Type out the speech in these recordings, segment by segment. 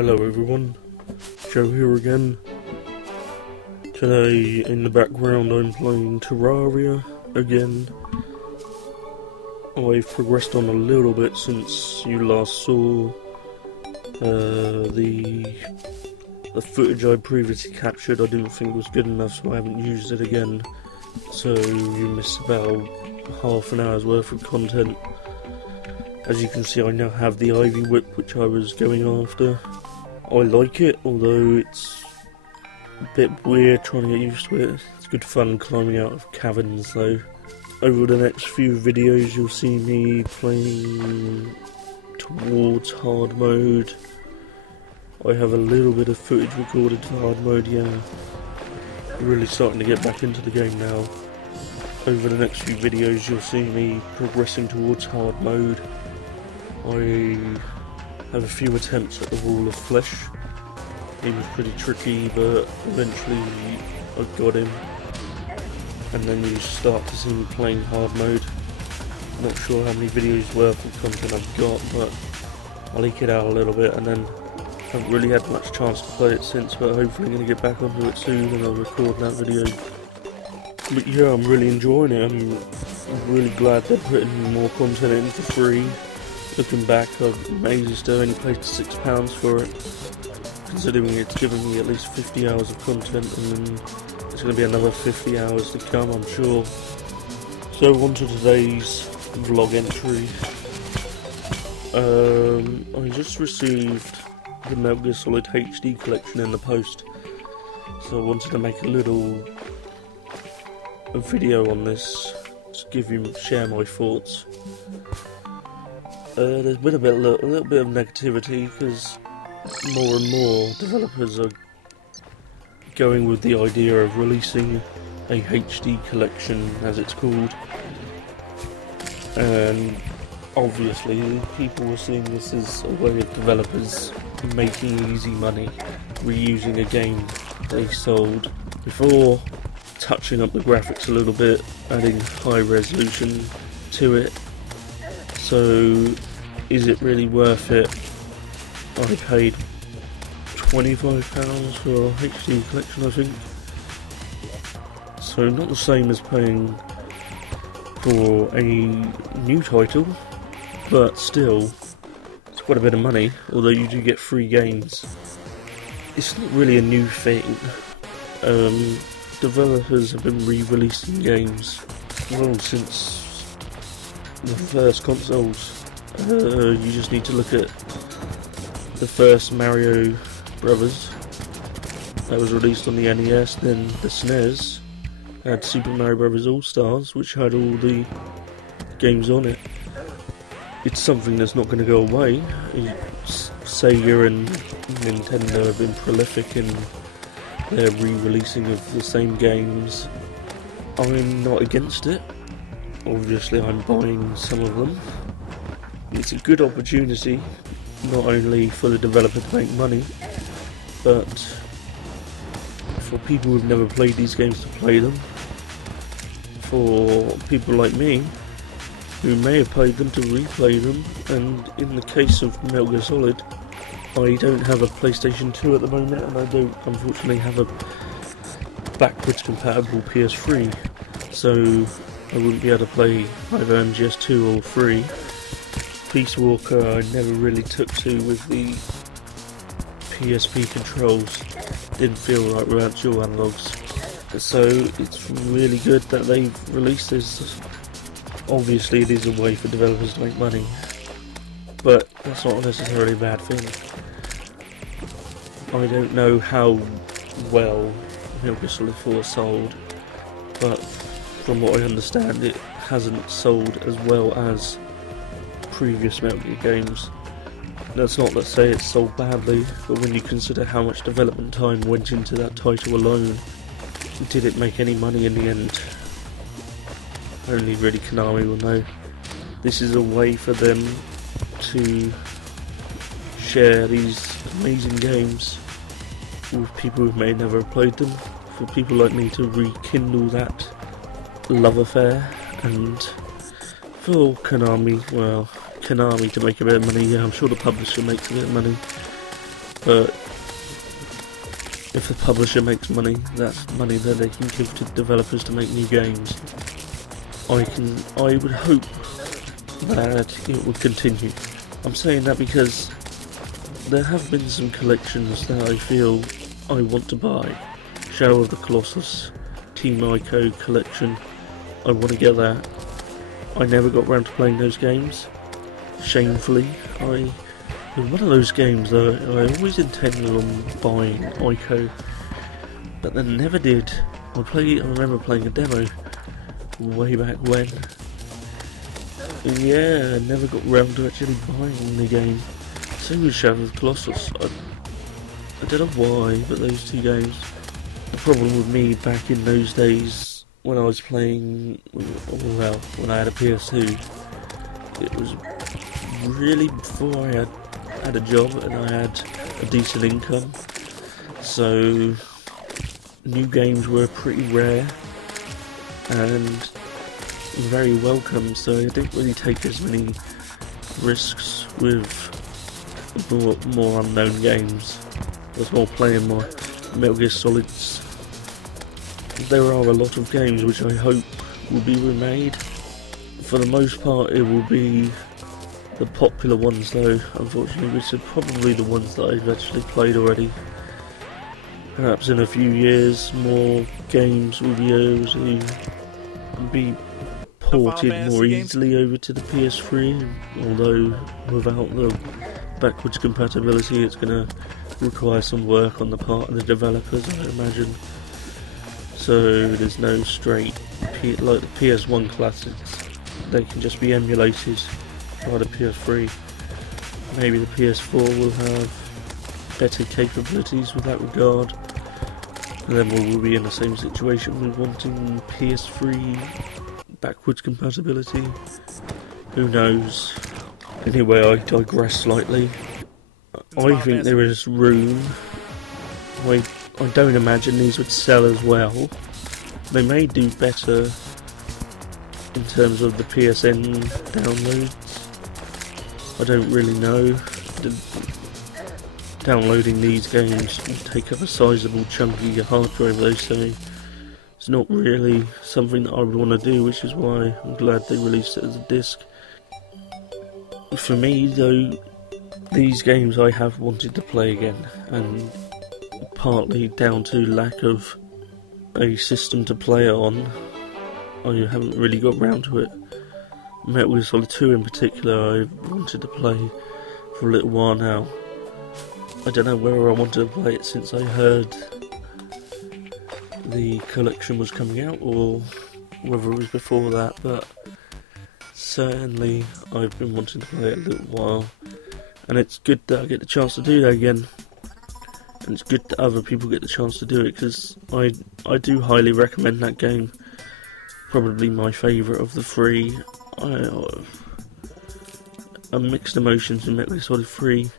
Hello everyone, Joe here again. Today in the background I'm playing Terraria again. I've progressed on a little bit since you last saw the footage I previously captured. I didn't think it was good enough, so I haven't used it again. So you missed about half an hour's worth of content. As you can see, I now have the Ivy Whip, which I was going after. I like it, although it's a bit weird trying to get used to it. It's good fun climbing out of caverns though. Over the next few videos you'll see me playing towards hard mode. I have a little bit of footage recorded to hard mode, yeah. Really starting to get back into the game now. Over the next few videos you'll see me progressing towards hard mode. I have a few attempts at the Wall of Flesh. He was pretty tricky, but eventually I got him. And then you start to see me playing hard mode. Not sure how many videos worth of content I've got, but I'll leak it out a little bit, and then I haven't really had much chance to play it since, but hopefully I'm going to get back onto it soon and I'll record that video. But yeah, I'm really enjoying it. I'm really glad they're putting more content in for free. Looking back, I'm amazed I only paid £6 for it, considering it's given me at least 50 hours of content, and then there's going to be another 50 hours to come, I'm sure. So on to today's vlog entry. I just received the Metal Gear Solid HD collection in the post, so I wanted to make a video on this to share my thoughts. There's been a little bit of negativity because more and more developers are going with the idea of releasing a HD collection, as it's called, and obviously people are seeing this as a way of developers making easy money, reusing a game they sold. Before touching up the graphics a little bit, adding high resolution to it. So, is it really worth it? I paid £25 for a HD collection, I think. So not the same as paying for a new title, but still, it's quite a bit of money, although you do get free games. It's not really a new thing. Developers have been re-releasing games, well, since the first consoles. You just need to look at the first Mario Brothers that was released on the NES, then the SNES had Super Mario Brothers All-Stars, which had all the games on it. It's something that's not going to go away. Sega and Nintendo have been prolific in their re-releasing of the same games. I'm not against it. Obviously I'm buying some of them. It's a good opportunity, not only for the developer to make money, but for people who've never played these games to play them. For people like me, who may have played them, to replay them. And in the case of Metal Gear Solid, I don't have a PlayStation 2 at the moment, and I don't unfortunately have a backwards compatible PS3, so I wouldn't be able to play either MGS2 or 3. Peace Walker I never really took to with the PSP controls. Didn't feel right without dual analogs. So it's really good that they've released this. Obviously it is a way for developers to make money, but that's not necessarily a bad thing. I don't know how well Metal Gear Solid 4 sold, but from what I understand it hasn't sold as well as previous Metal Gear games. That's not to say it's sold badly, but when you consider how much development time went into that title alone, did it make any money in the end? Only really Konami will know. This is a way for them to share these amazing games with people who may never have played them, for people like me to rekindle that love affair, and for Konami, well, Konami to make a bit of money. Yeah, I'm sure the publisher makes a bit of money, but if the publisher makes money, that's money that they can give to developers to make new games. I would hope that it would continue. I'm saying that because there have been some collections that I feel I want to buy. Shadow of the Colossus, Team Ico collection, I want to get that. I never got around to playing those games, shamefully. It was one of those games that I always intended on buying Ico, but then never did. I remember playing a demo way back when. And yeah, I never got around to actually buying the game. Same with Shadow of the Colossus. I don't know why, but those two games. The problem with me back in those days when I was playing, well, when I had a PS2, it was really before I had a job and I had a decent income. So new games were pretty rare and very welcome, so I didn't really take as many risks with more unknown games. I was more playing my Metal Gear Solids. There are a lot of games which I hope will be remade. For the most part it will be the popular ones though, unfortunately, which are probably the ones that I've actually played already. Perhaps in a few years more games will be able to be ported more easily over to the PS3, although without the backwards compatibility it's going to require some work on the part of the developers, I imagine. So there's no straight, like the PS1 classics, they can just be emulated by the PS3. Maybe the PS4 will have better capabilities with that regard, and then we'll be in the same situation with wanting PS3 backwards compatibility. Who knows? Anyway, I digress slightly. I think there is room. I don't imagine these would sell as well. They may do better in terms of the PSN downloads. I don't really know. Downloading these games will take up a sizable chunk of your hard drive though, so it's not really something that I would want to do, which is why I'm glad they released it as a disc. For me though, these games I have wanted to play again, and partly down to lack of a system to play it on, I haven't really got round to it. Metal Gear Solid 2 in particular I've wanted to play for a little while now. I don't know whether I wanted to play it since I heard the collection was coming out or whether it was before that, but certainly I've been wanting to play it a little while, and it's good that I get the chance to do that again, and it's good that other people get the chance to do it, because I do highly recommend that game. Probably my favourite of the three. Mixed emotions in Metal Gear Solid 3.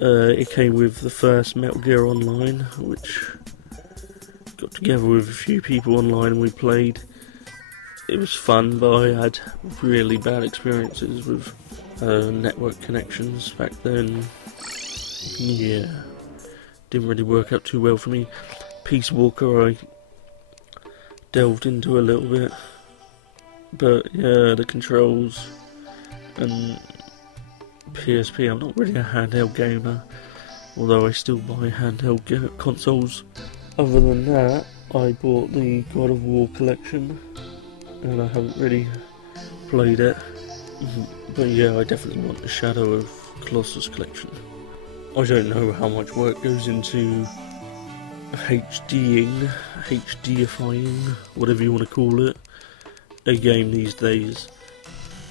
It came with the first Metal Gear Online, which got together with a few people online and we played. It was fun, but I had really bad experiences with network connections back then. Yeah, didn't really work out too well for me. Peace Walker I delved into a little bit, but yeah, the controls and PSP, I'm not really a handheld gamer, although I still buy handheld consoles. Other than that, I bought the God of War collection, and I haven't really played it. But yeah, I definitely want the Shadow of Colossus collection. I don't know how much work goes into HDifying, whatever you want to call it, a game these days,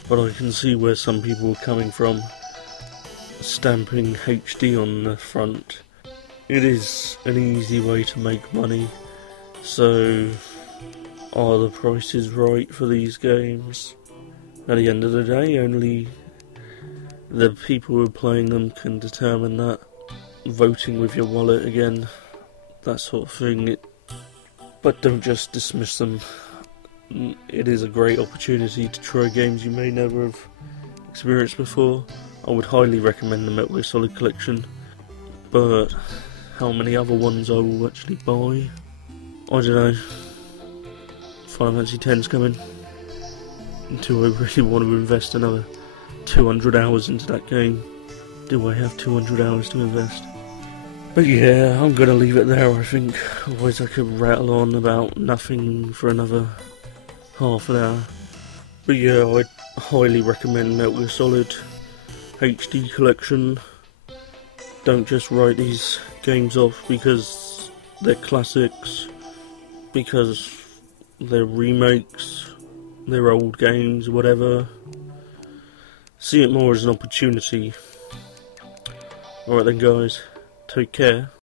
but I can see where some people are coming from, stamping HD on the front. It is an easy way to make money, so are the prices right for these games? At the end of the day, only the people who are playing them can determine that. Voting with your wallet again, that sort of thing. But don't just dismiss them. It is a great opportunity to try games you may never have experienced before. I would highly recommend the Metal Gear Solid collection. but how many other ones I will actually buy, I don't know. Final Fantasy X's coming. Do I really want to invest another 200 hours into that game? Do I have 200 hours to invest? But yeah, I'm gonna leave it there, I think. Otherwise I could rattle on about nothing for another half an hour. But yeah, I'd highly recommend Metal Gear Solid HD Collection. Don't just write these games off because they're classics, because they're remakes, they're old games, whatever. See it more as an opportunity. Alright then guys, take care.